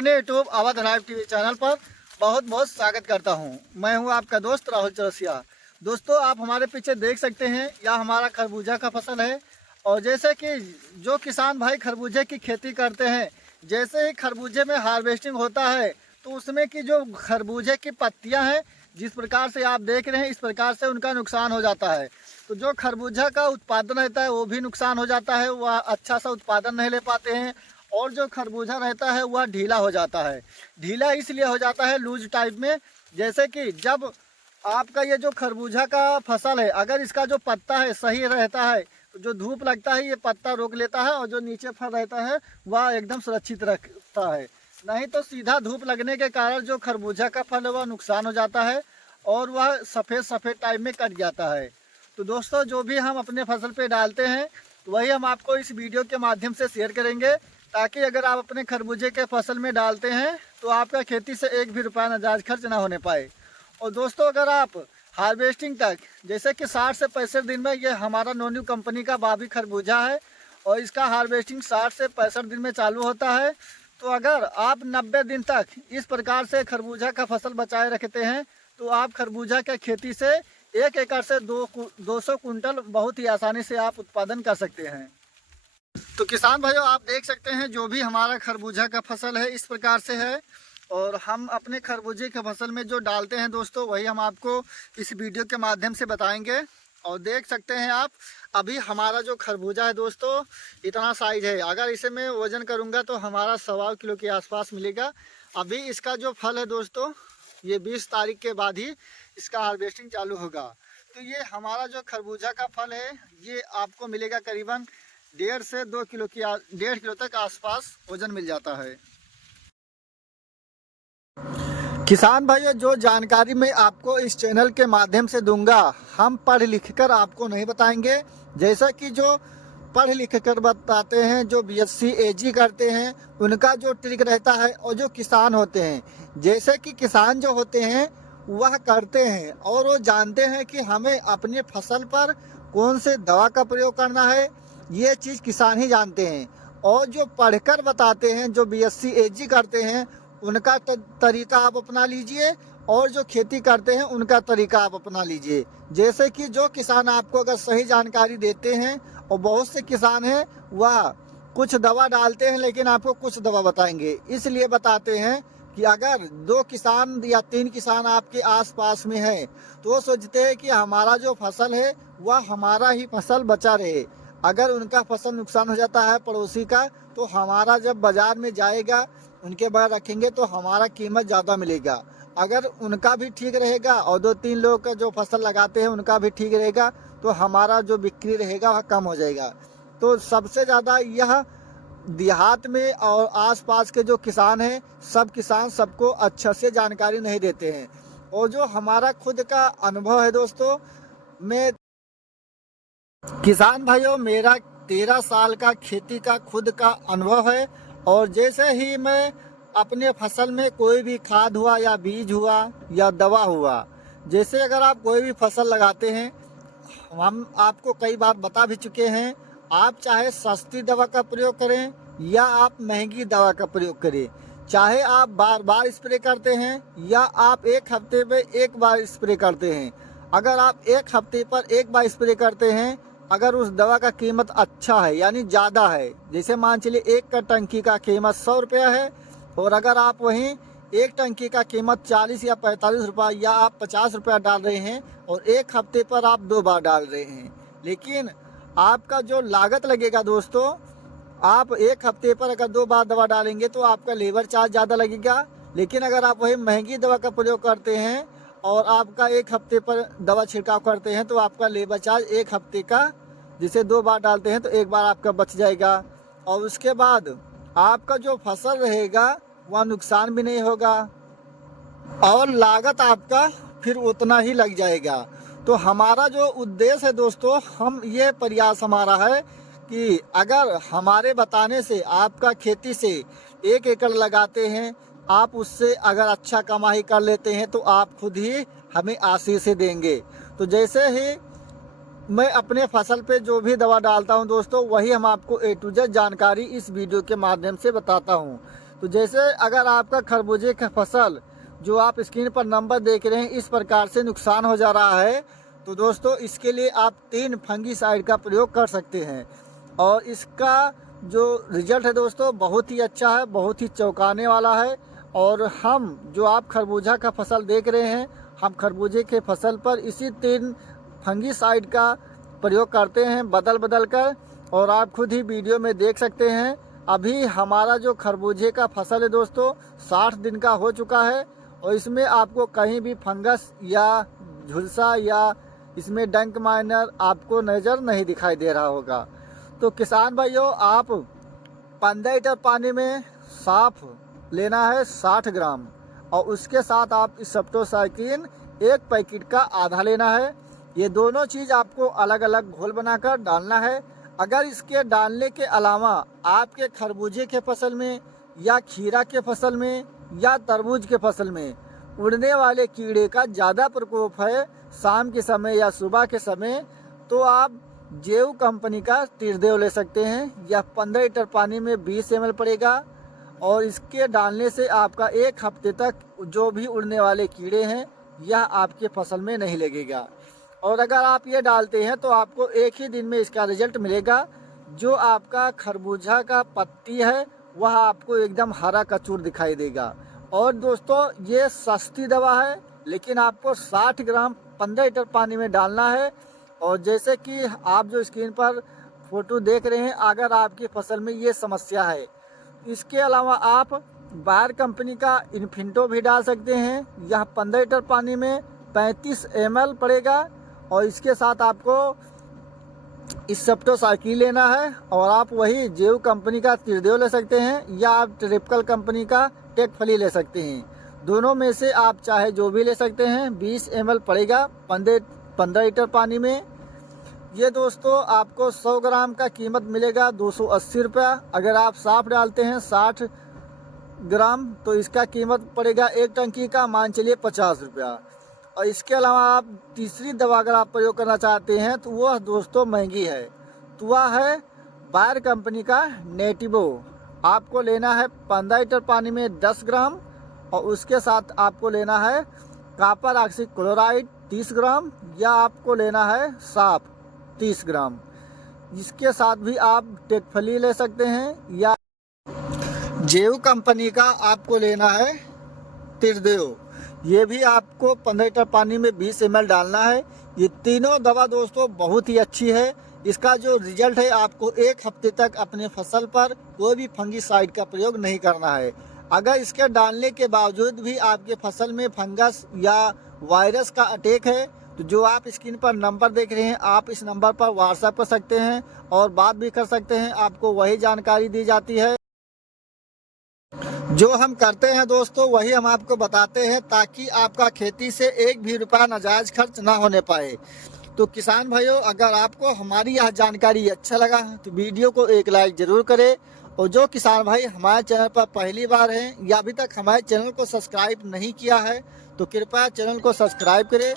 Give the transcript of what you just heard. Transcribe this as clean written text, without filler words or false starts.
अपने YouTube Awadh live TV channel पर बहुत बहुत स्वागत करता हूं। मैं हूं आपका दोस्त राहुल चौरसिया। दोस्तों, आप हमारे पीछे देख सकते हैं, यह हमारा खरबूजा का फसल है। और जैसे कि जो किसान भाई खरबूजे की खेती करते हैं, जैसे ही खरबूजे में हार्वेस्टिंग होता है तो उसमें की जो खरबूजे की पत्तियां हैं, जिस प्रकार से आप देख रहे हैं, इस प्रकार से उनका नुकसान हो जाता है। तो जो खरबूजा का उत्पादन रहता है वो भी नुकसान हो जाता है, वह अच्छा सा उत्पादन नहीं ले पाते हैं। और जो खरबूजा रहता है वह ढीला हो जाता है। ढीला इसलिए हो जाता है लूज टाइप में, जैसे कि जब आपका ये जो खरबूजा का फसल है, अगर इसका जो पत्ता है सही रहता है तो जो धूप लगता है ये पत्ता रोक लेता है, और जो नीचे फल रहता है वह एकदम सुरक्षित रखता है। नहीं तो सीधा धूप लगने के कारण जो खरबूजा का फल है वह नुकसान हो जाता है और वह सफ़ेद सफ़ेद टाइप में कट जाता है। तो दोस्तों, जो भी हम अपने फसल पे डालते हैं वही हम आपको इस वीडियो के माध्यम से शेयर करेंगे, ताकि अगर आप अपने खरबूजे के फसल में डालते हैं तो आपका खेती से एक भी रुपया नाजायज खर्च ना होने पाए। और दोस्तों, अगर आप हार्वेस्टिंग तक, जैसे कि 60 से 65 दिन में, ये हमारा नोन्यू कंपनी का बाबी खरबूजा है और इसका हार्वेस्टिंग 60 से 65 दिन में चालू होता है। तो अगर आप 90 दिन तक इस प्रकार से खरबूजा का फसल बचाए रखते हैं तो आप खरबूजा के खेती से 1 एकड़ से 200 कुंटल बहुत ही आसानी से आप उत्पादन कर सकते हैं। तो किसान भाइयों, आप देख सकते हैं जो भी हमारा खरबूजा का फसल है इस प्रकार से है। और हम अपने खरबूजे के फसल में जो डालते हैं दोस्तों, वही हम आपको इस वीडियो के माध्यम से बताएंगे। और देख सकते हैं आप, अभी हमारा जो खरबूजा है दोस्तों इतना साइज है। अगर इसे मैं वज़न करूंगा तो हमारा 1.25 किलो के आसपास मिलेगा। अभी इसका जो फल है दोस्तों, ये 20 तारीख के बाद ही इसका हार्वेस्टिंग चालू होगा। तो ये हमारा जो खरबूजा का फल है ये आपको मिलेगा करीबन 1.5 से 2 किलो की 1.5 किलो तक आसपास वजन मिल जाता है। किसान भाइयों, जो जानकारी मैं आपको इस चैनल के माध्यम से दूंगा, हम पढ़ लिख कर आपको नहीं बताएंगे। जैसा कि जो पढ़ लिख कर बताते हैं, जो BSc AG करते हैं, उनका जो ट्रिक रहता है, और जो किसान होते हैं, जैसे कि किसान जो होते हैं वह करते हैं और वो जानते हैं कि हमें अपने फसल पर कौन से दवा का प्रयोग करना है, ये चीज़ किसान ही जानते हैं। और जो पढ़कर बताते हैं, जो BSc AG करते हैं, उनका तरीका आप अपना लीजिए, और जो खेती करते हैं उनका तरीका आप अपना लीजिए। जैसे कि जो किसान आपको अगर सही जानकारी देते हैं, और बहुत से किसान हैं वह कुछ दवा डालते हैं लेकिन आपको कुछ दवा बताएंगे। इसलिए बताते हैं कि अगर 2 किसान या 3 किसान आपके आसपास में हैं तो वो सोचते हैं कि हमारा जो फसल है वह हमारा ही फसल बचा रहे। अगर उनका फसल नुकसान हो जाता है पड़ोसी का, तो हमारा जब बाज़ार में जाएगा, उनके बाहर रखेंगे तो हमारा कीमत ज़्यादा मिलेगा। अगर उनका भी ठीक रहेगा और 2-3 लोग का जो फसल लगाते हैं उनका भी ठीक रहेगा, तो हमारा जो बिक्री रहेगा वह कम हो जाएगा। तो सबसे ज़्यादा यह देहात में और आसपास के जो किसान हैं, सब किसान सबको अच्छा से जानकारी नहीं देते हैं। और जो हमारा खुद का अनुभव है दोस्तों, मैं किसान भाइयों, मेरा 13 साल का खेती का खुद का अनुभव है। और जैसे ही मैं अपने फसल में कोई भी खाद हुआ या बीज हुआ या दवा हुआ, जैसे अगर आप कोई भी फसल लगाते हैं, हम आपको कई बार बता भी चुके हैं, आप चाहे सस्ती दवा का प्रयोग करें या आप महंगी दवा का प्रयोग करें, चाहे आप बार बार स्प्रे करते हैं या आप 1 हफ्ते में 1 बार स्प्रे करते हैं, अगर आप 1 हफ्ते पर 1 बार स्प्रे करते हैं, अगर उस दवा का कीमत अच्छा है यानी ज़्यादा है, जैसे मान चलिए 1 का टंकी का कीमत 100 रुपया है, और अगर आप वहीं 1 टंकी का कीमत 40 या 45 रुपया या आप 50 रुपया डाल रहे हैं, और 1 हफ्ते पर आप 2 बार डाल रहे हैं, लेकिन आपका जो लागत लगेगा दोस्तों, आप 1 हफ्ते पर अगर 2 बार दवा डालेंगे तो आपका लेबर चार्ज ज़्यादा लगेगा। लेकिन अगर आप वही महंगी दवा का प्रयोग करते हैं और आपका 1 हफ्ते पर दवा छिड़काव करते हैं, तो आपका लेबर चार्ज 1 हफ्ते का, जिसे 2 बार डालते हैं तो 1 बार आपका बच जाएगा। और उसके बाद आपका जो फसल रहेगा वह नुकसान भी नहीं होगा, और लागत आपका फिर उतना ही लग जाएगा। तो हमारा जो उद्देश्य है दोस्तों, हम ये प्रयास हमारा है कि अगर हमारे बताने से आपका खेती से 1 एकड़ लगाते हैं, आप उससे अगर अच्छा कमाई कर लेते हैं तो आप खुद ही हमें आशीष देंगे। तो जैसे ही मैं अपने फसल पे जो भी दवा डालता हूं दोस्तों, वही हम आपको A to Z जानकारी इस वीडियो के माध्यम से बताता हूं। तो जैसे अगर आपका खरबूजे का फसल जो आप स्क्रीन पर नंबर देख रहे हैं इस प्रकार से नुकसान हो जा रहा है, तो दोस्तों इसके लिए आप 3 फंगीसाइड का प्रयोग कर सकते हैं। और इसका जो रिजल्ट है दोस्तों बहुत ही अच्छा है, बहुत ही चौंकाने वाला है। और हम जो आप खरबूजा का फसल देख रहे हैं, हम खरबूजे के फसल पर इसी 3 फंगीसाइड का प्रयोग करते हैं बदल बदल कर। और आप खुद ही वीडियो में देख सकते हैं, अभी हमारा जो खरबूजे का फसल है दोस्तों 60 दिन का हो चुका है और इसमें आपको कहीं भी फंगस या झुलसा या इसमें डंक माइनर आपको नज़र नहीं दिखाई दे रहा होगा। तो किसान भाइयों, आप 15 लीटर पानी में साफ लेना है 60 ग्राम और उसके साथ आप इस सेप्टोसाइक्लिन 1 पैकेट का आधा लेना है। ये दोनों चीज़ आपको अलग अलग घोल बनाकर डालना है। अगर इसके डालने के अलावा आपके खरबूजे के फसल में या खीरा के फसल में या तरबूज के फसल में उड़ने वाले कीड़े का ज़्यादा प्रकोप है शाम के समय या सुबह के समय, तो आप जेव कंपनी का त्रिदेव ले सकते हैं। यह 15 लीटर पानी में 20 ml पड़ेगा और इसके डालने से आपका 1 हफ्ते तक जो भी उड़ने वाले कीड़े हैं यह आपके फसल में नहीं लगेगा। और अगर आप ये डालते हैं तो आपको एक ही दिन में इसका रिजल्ट मिलेगा। जो आपका खरबूजा का पत्ती है वह आपको एकदम हरा कचूर दिखाई देगा। और दोस्तों ये सस्ती दवा है, लेकिन आपको 60 ग्राम 15 लीटर पानी में डालना है। और जैसे कि आप जो स्क्रीन पर फोटो देख रहे हैं, अगर आपकी फसल में ये समस्या है, इसके अलावा आप बायर कंपनी का इन्फिंटो भी डाल सकते हैं। यह 15 लीटर पानी में 35 ml पड़ेगा और इसके साथ आपको इस सेप्टोसाइक्लिन लेना है। और आप वही जेव कंपनी का त्रिदेव ले सकते हैं या आप ट्रिप्कल कंपनी का टेकफली ले सकते हैं। दोनों में से आप चाहे जो भी ले सकते हैं। 20 ml पड़ेगा 15 लीटर पानी में। ये दोस्तों आपको 100 ग्राम का कीमत मिलेगा 280 रुपया। अगर आप साफ डालते हैं 60 ग्राम तो इसका कीमत पड़ेगा 1 टंकी का मान चलिए 50 रुपया। और इसके अलावा आप तीसरी दवा अगर आप प्रयोग करना चाहते हैं तो वह दोस्तों महंगी है, तो वह है बायर कंपनी का नेटिवो। आपको लेना है 15 लीटर पानी में 10 ग्राम और उसके साथ आपको लेना है कॉपर ऑक्सीक्लोराइड 30 ग्राम या आपको लेना है साफ 30 ग्राम। इसके साथ भी आप टेकफली ले सकते हैं या जेव कंपनी का आपको लेना है त्रिदेव। ये भी आपको 15 लीटर पानी में 20 ml डालना है। ये तीनों दवा दोस्तों बहुत ही अच्छी है। इसका जो रिजल्ट है आपको 1 हफ्ते तक अपने फसल पर कोई भी फंगीसाइड का प्रयोग नहीं करना है। अगर इसके डालने के बावजूद भी आपके फसल में फंगस या वायरस का अटैक है तो जो आप स्क्रीन पर नंबर देख रहे हैं आप इस नंबर पर व्हाट्सएप कर सकते हैं और बात भी कर सकते हैं। आपको वही जानकारी दी जाती है जो हम करते हैं दोस्तों, वही हम आपको बताते हैं ताकि आपका खेती से 1 भी रुपया नाजायज खर्च ना होने पाए। तो किसान भाइयों, अगर आपको हमारी यह जानकारी अच्छा लगा तो वीडियो को एक लाइक ज़रूर करें। और जो किसान भाई हमारे चैनल पर पहली बार हैं या अभी तक हमारे चैनल को सब्सक्राइब नहीं किया है तो कृपया चैनल को सब्सक्राइब करें